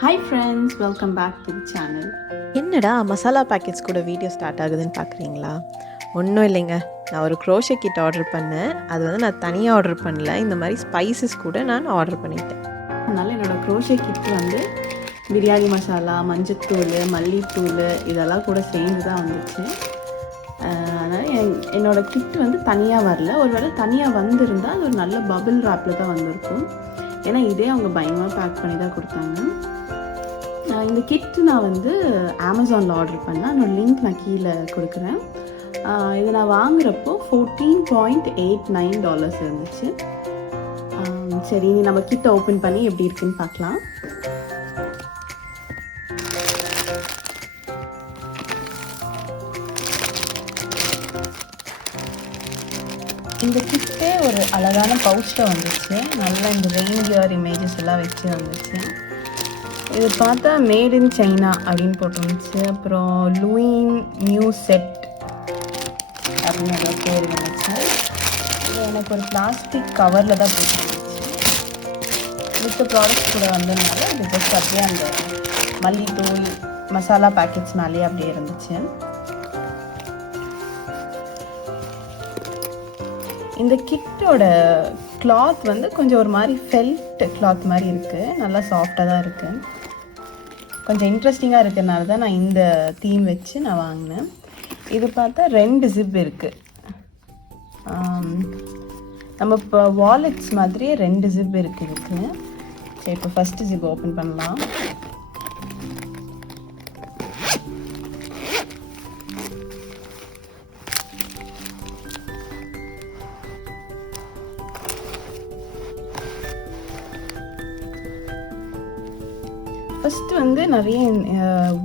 Hi friends, welcome back to the channel. என்னடா masala packets கூட video start ஆகுதுன்னு பார்க்குறீங்களா? ஒன்றும் இல்லைங்க, நான் ஒரு க்ரோஷே கிட் ஆர்டர் பண்ணேன். அது வந்து நான் தனியாக ஆர்டர் பண்ணல, இந்த மாதிரி ஸ்பைசஸ் கூட நான் ஆர்டர் பண்ணிட்டேன். அதனால் என்னோடய க்ரோஷே கிட் வந்து பிரியாணி மசாலா, மஞ்சத்தூள், மல்லித்தூள் இதெல்லாம் கூட சேர்ந்து தான் வந்துச்சு. அதனால் என்னோடய கிட் வந்து தனியாக வரல. ஒருவேளை தனியாக வந்திருந்தால் அது ஒரு நல்ல பபிள் ராப்பில் தான் வந்திருக்கும். ஏன்னா இதே அவங்க பயங்கரமாக பேக் பண்ணி தான் கொடுத்தாங்க. இந்த கிட்டு நான் வந்து அமேசானில் ஆர்டர் பண்ணேன். அதோட லிங்க் நான் கீழே கொடுக்குறேன். இது நான் வாங்குகிறப்போ $14.89 இருந்துச்சு. சரி, இனி நம்ம கிட்ட ஓப்பன் பண்ணி எப்படி இருக்குன்னு பார்க்கலாம். இந்த கிட்டே ஒரு அழகான பவுச்சில் வந்துச்சு. நல்லா இந்த ரெயின்டியர் இமேஜஸ் எல்லாம் வச்சு வந்துச்சு. இது பார்த்தா மேட் இன் சைனா அப்படின்னு போட்டுருந்துச்சு. அப்புறம் லூயின் நியூ செட் அப்படின்னு ஒரு பேர் இருந்துச்சு. இது எனக்கு ஒரு பிளாஸ்டிக் கவரில் தான் போட்டுருந்துச்சு. மித்த ப்ராடக்ட்ஸ் கூட வந்ததுனால இது ஜஸ்ட் அப்படியே அந்த மல்லித்தூள் மசாலா பேக்கெட்ஸ் மேலேயே அப்படியே இருந்துச்சு. இந்த கிட்டோட கிளாத் வந்து கொஞ்சம் ஒரு மாதிரி ஃபெல்ட் கிளாத் மாதிரி இருக்குது. நல்லா சாஃப்டாக தான் இருக்குது. கொஞ்சம் இன்ட்ரெஸ்டிங்காக இருக்கிறதுனால தான் நான் இந்த தீம் வச்சு நான் வாங்கினேன். இது பார்த்தா 2 ஜிப் இருக்குது. நம்ம இப்போ வாலெட்ஸ் மாதிரியே 2 ஜிப் இருக்குது இதுக்கு. சரி, இப்போ ஃபஸ்ட்டு ஜிப் ஓப்பன் பண்ணலாம். ஃபஸ்ட்டு வந்து நிறைய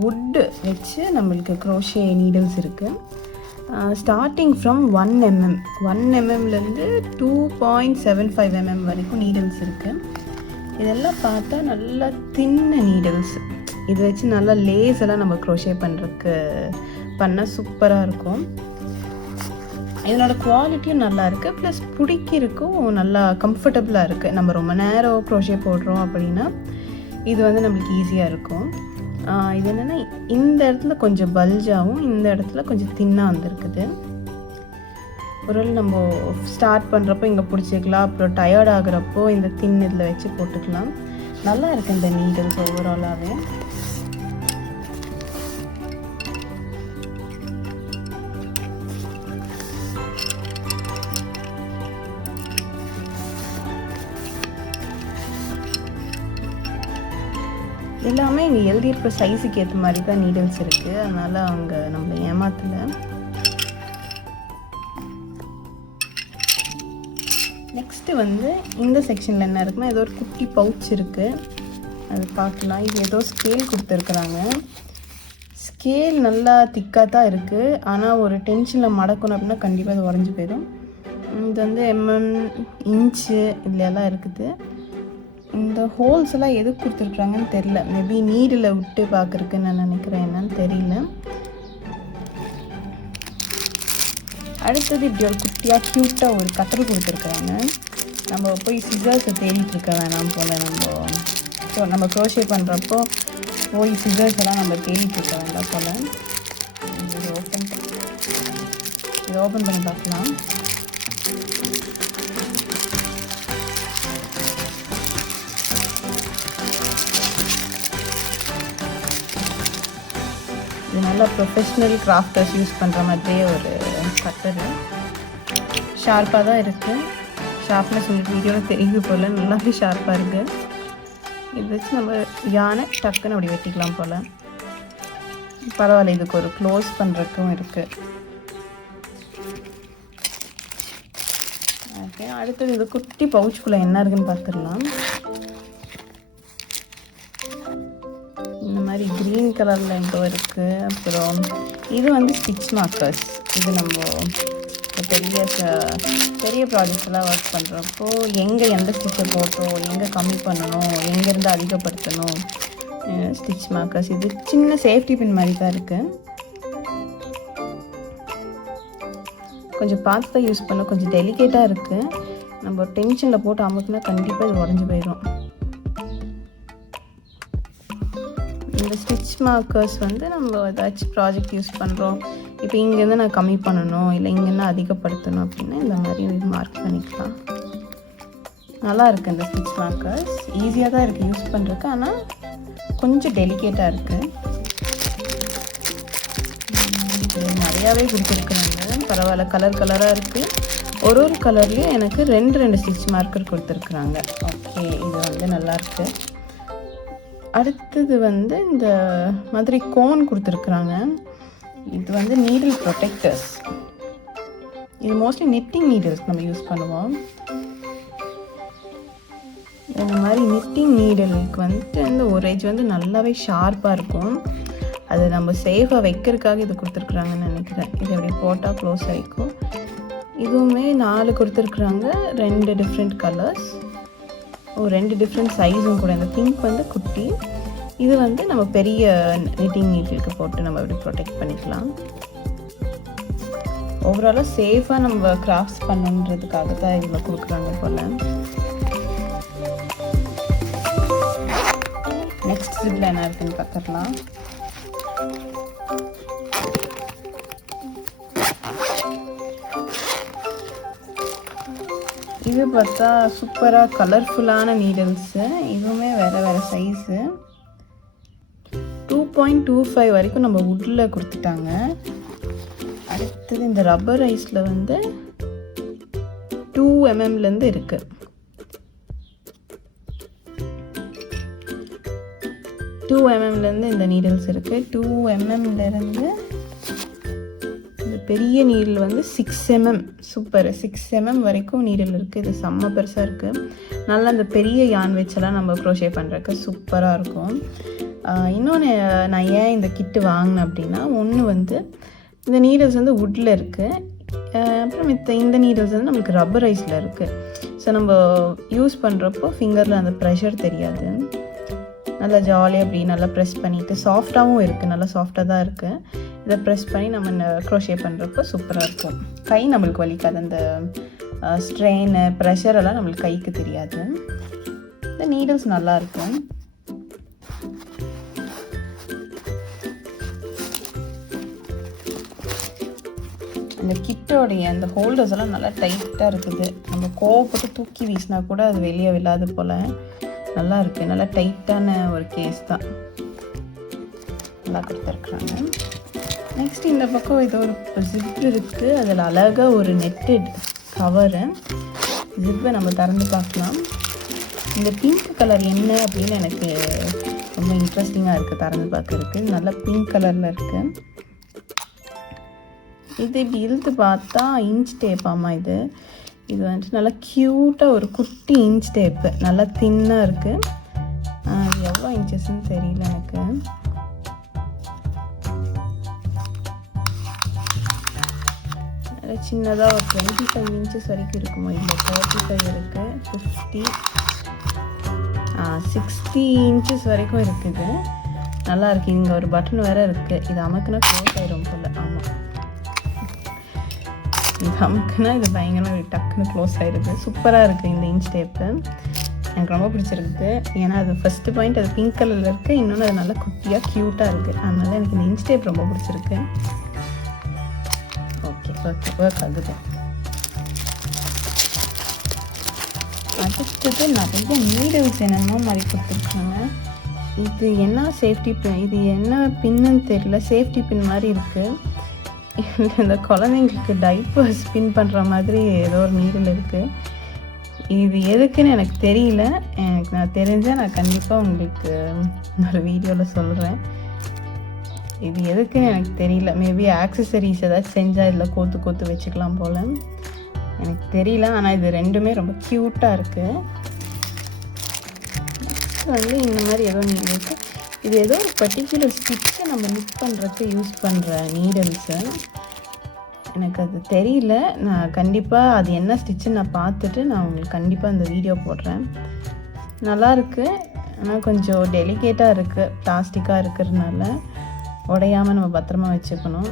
வுட்டு வச்சு நம்மளுக்கு க்ரோஷே நீடில்ஸ் இருக்குது. ஸ்டார்டிங் ஃப்ரம் 1 mm 1 mmலேருந்து 2.75 mm வரைக்கும் நீடில்ஸ் இருக்குது. இதெல்லாம் பார்த்தா நல்லா தின்ன நீடில்ஸ். இது வச்சு நல்லா லேஸ் எல்லாம் நம்ம க்ரோஷே பண்ணால் சூப்பராக இருக்கும். இதனோட குவாலிட்டியும் நல்லா இருக்குது. ப்ளஸ் பிடிக்கிறதுக்கும் நல்லா கம்ஃபர்டபுளாக இருக்குது. நம்ம ரொம்ப நேரம் க்ரோஷே போடுறோம் அப்படின்னா இது வந்து நம்மளுக்கு ஈஸியாக இருக்கும். இது என்னென்னா இந்த இடத்துல கொஞ்சம் பல்ஜாகவும் இந்த இடத்துல கொஞ்சம் தின்னாக வந்துருக்குது. ஒரு நம்ம ஸ்டார்ட் பண்ணுறப்போ இங்கே பிடிச்சிக்கலாம். அப்புறம் டயர்ட் ஆகுறப்போ இந்த தின் இதில் வச்சு போட்டுக்கலாம். நல்லா இருக்குது இந்த நீடில்ஸ் ஓவராலாகவே. எல்லாமே இங்கே எழுதியிருக்க சைஸுக்கு ஏற்ற மாதிரி தான் நீடில்ஸ் இருக்குது. அதனால் அவங்க நம்மளை ஏமாற்றலை. நெக்ஸ்ட்டு வந்து இந்த செக்ஷனில் என்ன இருக்குன்னா, ஏதோ ஒரு குட்டி பவுச் இருக்குது. அது பார்க்கலாம். இது ஏதோ ஸ்கேல் கொடுத்துருக்குறாங்க. ஸ்கேல் நல்லா திக்காக தான் இருக்குது. ஆனால் ஒரு டென்ஷனில் மடக்கணும் அப்படின்னா கண்டிப்பாக அது உடஞ்சி போயிடும். இது வந்து இன்ச்சு இதில் எல்லாம் இருக்குது. இந்த ஹோல்ஸ் எல்லாம் எதுக்கு கொடுத்துருக்குறாங்கன்னு தெரில. மேபி நீடில் விட்டு பார்க்குறதுக்குன்னு நான் நினைக்கிறேன், என்னன்னு தெரியல. அடுத்தது இப்படி ஒரு குட்டியாக க்யூட்டாக ஒரு கட்டர் கொடுத்துருக்குறாங்க. நம்ம போய் சிசர்ஸை தேடிட்டு இருக்க வேணாம் போல். நம்ம க்ரோஷே பண்ணுறப்போ போய் சிசர்ஸ் எல்லாம் நம்ம தேடிட்டு இருக்க வேண்டாம் போல். இதை ஓப்பன் பண்ணி பார்க்கலாம். இது நல்லா ப்ரொஃபஷ்னல் கிராஃப்டர்ஸ் யூஸ் பண்ணுற மாதிரியே ஒரு கட்டரு. ஷார்ப்பாக தான் இருக்குது. ஷார்ப்னஸ் உங்களுக்கு வீடியோவில் தெரியுது போல். நல்லாவே ஷார்ப்பாக இருக்குது. இது வச்சு நம்ம யானை டக்குன்னு அப்படி வெட்டிக்கலாம் போல். பரவாயில்ல, இதுக்கு ஒரு க்ளோஸ் பண்ணுறதுக்கும் இருக்குது. ஓகே, அடுத்தது இது குட்டி பவுச்சுக்குள்ளே என்ன இருக்குன்னு பார்த்துடலாம். இந்த மாதிரி க்ரீன் கலரில் எங்கோ இருக்குது. அப்புறம் இது வந்து ஸ்டிச் மார்க்கர்ஸ். இது நம்ம பெரிய ப்ராஜெக்ட்ஸ் எல்லாம் ஒர்க் பண்ணுறப்போ எங்கே எந்த ஸ்டிச்சை போட்டோம், எங்கே கம்மி பண்ணணும், எங்கேருந்து அதிகப்படுத்தணும், ஸ்டிச் மார்க்கர்ஸ். இது சின்ன சேஃப்டி பின் மாதிரி தான் இருக்குது. கொஞ்சம் பார்த்து தான் யூஸ் பண்ண, கொஞ்சம் டெலிகேட்டாக இருக்குது. நம்ம டென்ஷனில் போட்டு அமுக்குனா கண்டிப்பாக இது உடஞ்சி போயிடும். இந்த ஸ்டிச் மார்க்கர்ஸ் வந்து நம்ம ஏதாச்சும் ப்ராஜெக்ட் யூஸ் பண்ணுறோம், இப்போ இங்கேருந்து நான் கம்மி பண்ணணும் இல்லை இங்கேருந்து அதிகப்படுத்தணும் அப்படின்னா இந்த மாதிரி மார்க் பண்ணிக்கலாம். நல்லா இருக்குது இந்த ஸ்டிச் மார்க்கர்ஸ். ஈஸியாக தான் இருக்குது யூஸ் பண்ணுறதுக்கு, ஆனால் கொஞ்சம் டெலிகேட்டாக இருக்குது. இது நிறையாவே கொடுத்துருக்குறாங்க. பரவாயில்ல, கலராக இருக்குது. ஒரு கலர்லேயும் எனக்கு 2 ஸ்டிச் மார்க்கர் கொடுத்துருக்குறாங்க. ஓகே, இது வந்து நல்லாயிருக்கு. அடுத்தது வந்து இந்த மாதிரி கோன் கொடுத்துருக்குறாங்க. இது வந்து நீடில் ப்ரொடெக்டர்ஸ். இது மோஸ்ட்லி நிட்டிங் நீடில்ஸ் நம்ம யூஸ் பண்ணுவோம். இந்த மாதிரி நிட்டிங் நீடலுக்கு வந்துட்டு இந்த ஒரு எட்ஜ் வந்து நல்லாவே ஷார்ப்பாக இருக்கும். அது நம்ம சேஃபாக வைக்கிறதுக்காக இது கொடுத்துருக்குறாங்கன்னு நினைக்கிறேன். இது எப்படி போட்டால் க்ளோஸ் ஆகிக்கும். இதுவுமே 4 கொடுத்துருக்குறாங்க, 2 டிஃப்ரெண்ட் கலர்ஸ், 2 டிஃப்ரெண்ட் சைஸும் கூட. இந்த பிங்க் வந்து குட்டி, இது வந்து நம்ம பெரிய நிட்டிங் நீடிலுக்கு போட்டு நம்ம எப்படி ப்ரொடெக்ட் பண்ணிக்கலாம். ஓவராலாக சேஃபாக நம்ம கிராஃப்ட்ஸ் பண்ணுன்றதுக்காக தான் இவ்வளோ கொடுக்குறாங்க போல். நெக்ஸ்ட் இதில் என்ன இருக்குன்னு பார்த்துடலாம். இது பார்த்தா சூப்பராக கலர்ஃபுல்லான நீடல்ஸு. இதுவுமே வேறு சைஸு. 2.25 வரைக்கும் நம்ம வுட்டில் கொடுத்துட்டாங்க. அடுத்தது இந்த ரப்பர் ஐஸில் வந்து 2 mmலேருந்து இருக்குது. 2 mmலேருந்து இந்த நீடல்ஸ் இருக்குது. 2 mmலேருந்து இந்த பெரிய நீடில் வந்து 6 mm. சூப்பர், 6 mm வரைக்கும் நீடில் இருக்குது. இது செம்ம பெருசாக இருக்குது. நல்லா அந்த பெரிய யான் வச்செல்லாம் நம்ம க்ரோஷே பண்ணுறதுக்கு சூப்பராக இருக்கும். இன்னொன்று நான் ஏன் இந்த கிட்டு வாங்கினேன் அப்படின்னா, ஒன்று வந்து இந்த நீடல்ஸ் வந்து வுட்டில் இருக்குது, அப்புறம் இந்த நீடல்ஸ் வந்து நமக்கு ரப்பர் ஐஸில் இருக்குது. ஸோ நம்ம யூஸ் பண்ணுறப்போ ஃபிங்கரில் அந்த ப்ரெஷர் தெரியாது. நல்லா ஜாலியாக அப்படி நல்லா ப்ரெஸ் பண்ணிவிட்டு, சாஃப்டாகவும் இருக்குது, நல்லா சாஃப்டாக தான் இருக்குது. இதை ப்ரெஸ் பண்ணி நம்ம க்ரோஷே பண்ணுறப்போ சூப்பராக இருக்கும். கை நம்மளுக்கு வலிக்காது, அந்த ஸ்ட்ரெயின் ப்ரெஷரெல்லாம் நம்மளுக்கு கைக்கு தெரியாது. இந்த நீடல்ஸ் நல்லாயிருக்கும். அந்த கிட்டோடைய அந்த ஹோல்டர்ஸ் எல்லாம் நல்லா டைட்டாக இருக்குது. நம்ம கோவப்பட்டு தூக்கி வீசினா கூட அது வெளியே விழாது போல். நல்லா இருக்குது, நல்லா டைட்டான ஒரு கேஸ் தான். நல்லா கொடுத்துருக்குறாங்க. நெக்ஸ்ட் இந்த பக்கம் ஏதோ ஒரு ஜிப் இருக்குது. அதில் அழகாக ஒரு நெட்டட் கவரு. ஜிப்பை நம்ம திறந்து பார்க்கலாம். இந்த பிங்க் கலர் என்ன அப்படின்னு எனக்கு ரொம்ப இன்ட்ரெஸ்டிங்காக இருக்குது திறந்து பார்க்குறதுக்கு. நல்லா பிங்க் கலரில் இருக்குது. இது இப்படி இழுத்து பார்த்தா இன்ச் டேப்பாமா இது. இது வந்துட்டு நல்லா க்யூட்டாக ஒரு குட்டி இன்ச் டேப்பு, நல்லா தின்னாக இருக்குது. அது எவ்வளோ இன்ச்சஸ்ன்னு தெரியல எனக்கு. நல்லா சின்னதாக ஒரு 25 inches வரைக்கும் இருக்குமா? இல்லை 35 இருக்குது, 50, 60 inches வரைக்கும் இருக்குது. நல்லா இருக்குது. இங்கே ஒரு பட்டன் வேறு இருக்குது. இது அமக்குன்னா க்ளோஸ் ஆயிரும் போல். ஆமாம், நமக்குன்னா இது பயங்கரமாக டக்குன்னு க்ளோஸ் ஆகிடுது. சூப்பராக இருக்குது இந்த இன்ச் டேப்பு. எனக்கு ரொம்ப பிடிச்சிருக்குது. ஏன்னா அது ஃபஸ்ட்டு பாயிண்ட் அது பிங்க் கலரில் இருக்குது, இன்னொன்று அது நல்லா குட்டியாக க்யூட்டாக இருக்குது. அதனால எனக்கு இந்த இன்ச் டேப் ரொம்ப பிடிச்சிருக்கு. ஓகே ஓகே, ஒர்க் ஆகுது. அடுத்தது நிறைய நீடல்ஸ் என்னென்னமோ மாதிரி கொடுத்துருக்காங்க. இது என்ன சேஃப்டி பின், இது என்ன பின்னுன்னு தெரியல. சேஃப்டி பின் மாதிரி இருக்குது. இந்த குழந்தைங்களுக்கு டைப்பர் ஸ்பின் பண்ணுற மாதிரி ஏதோ ஒரு நீடில் இருக்குது. இது எதுக்குன்னு எனக்கு தெரியல. எனக்கு நான் தெரிஞ்சால் நான் கண்டிப்பாக உங்களுக்கு ஒரு வீடியோவில் சொல்கிறேன். இது எதுக்குன்னு எனக்கு தெரியல. மேபி ஆக்சசரிஸ் ஏதாச்சும் செஞ்சால் இதில் கோத்து வச்சுக்கலாம் போல், எனக்கு தெரியல. ஆனால் இது ரெண்டுமே ரொம்ப க்யூட்டாக இருக்குது. நெக்ஸ்ட் வந்து இந்த மாதிரி ஏதோ நீடில் இருக்குது. இது ஏதோ ஒரு பர்டிகுலர் ஸ்டிச்சை நம்ம நிக் பண்ணுறதுக்கு யூஸ் பண்ணுற நீடல்ஸு. எனக்கு அது தெரியல. நான் கண்டிப்பாக அது என்ன ஸ்டிச்சுன்னு நான் பார்த்துட்டு நான் உங்களுக்கு கண்டிப்பாக அந்த வீடியோ போடுறேன். நல்லாயிருக்கு, ஆனால் கொஞ்சம் டெலிகேட்டாக இருக்குது. பிளாஸ்டிக்காக இருக்கிறதுனால உடையாமல் நம்ம பத்திரமா வச்சுக்கணும்.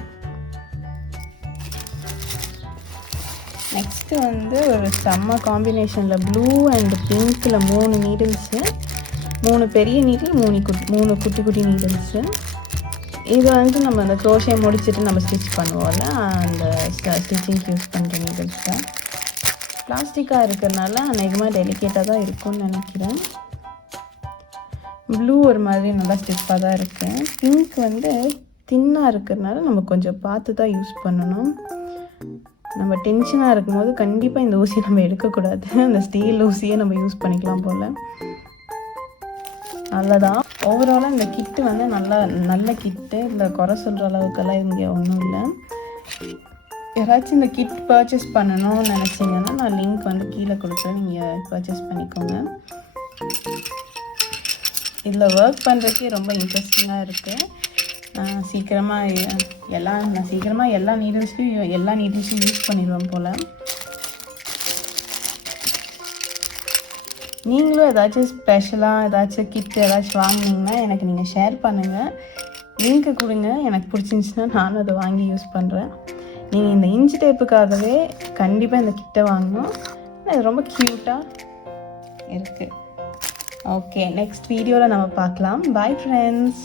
நெக்ஸ்ட்டு வந்து ஒரு செம்ம காம்பினேஷனில் ப்ளூ அண்ட் பிங்க்கில் 3 நீடில்ஸு. 3 பெரிய நீடில் 3 குட்டி குட்டி நீடில்ஸு. இது வந்து நம்ம அந்த க்ரோஷே முடிச்சுட்டு நம்ம ஸ்டிச் பண்ணுவோம்ல, அந்த ஸ்டிச்சிங்க்கு யூஸ் பண்ணுற நீடில்ஸ் தான். பிளாஸ்டிக்காக இருக்கிறதுனால அநேகமாக டெலிகேட்டாக தான் இருக்கும்னு நினைக்கிறேன். ப்ளூ ஒரு மாதிரி நல்லா ஸ்டிஃபாக தான் இருக்குது. பிங்க் வந்து தின்னாக இருக்கிறதுனால நம்ம கொஞ்சம் பார்த்து தான் யூஸ் பண்ணணும். நம்ம டென்ஷனாக இருக்கும்போது கண்டிப்பாக இந்த ஊசி நம்ம எடுக்கக்கூடாது. அந்த ஸ்டீல் ஊசியை நம்ம யூஸ் பண்ணிக்கலாம் போல். அவ்வளோதான். ஓவராலாக இந்த கிட்டு வந்து நல்ல கிட்டு, இல்லை குறை சொல்கிற அளவுக்கெல்லாம் இங்கே ஒன்றும் இல்லை. யாராச்சும் இந்த கிட் பர்ச்சேஸ் பண்ணணும்னு நினச்சிங்கன்னா நான் லிங்க் வந்து கீழே கொடுக்குறேன், நீங்கள் பர்ச்சேஸ் பண்ணிக்கோங்க. இதில் ஒர்க் பண்ணுறதுக்கே ரொம்ப இன்ட்ரெஸ்டிங்காக இருக்குது. சீக்கிரமாக எல்லா நீடில்ஸையும் யூஸ் பண்ணிடுவேன் போல். நீங்களும் ஏதாச்சும் ஸ்பெஷலாக ஏதாச்சும் கிட் ஏதாச்சும் வாங்கினீங்கன்னா எனக்கு நீங்கள் ஷேர் பண்ணுங்கள், லிங்க்கு கொடுங்க. எனக்கு பிடிச்சிருந்துச்சின்னா நானும் அதை வாங்கி யூஸ் பண்ணுறேன். நீங்கள் இந்த இன்ச் டேப்புக்காகவே கண்டிப்பாக இந்த கிட்டை வாங்கணும். அது ரொம்ப க்யூட்டாக இருக்குது. ஓகே, நெக்ஸ்ட் வீடியோவில் நம்ம பார்க்கலாம். Bye friends.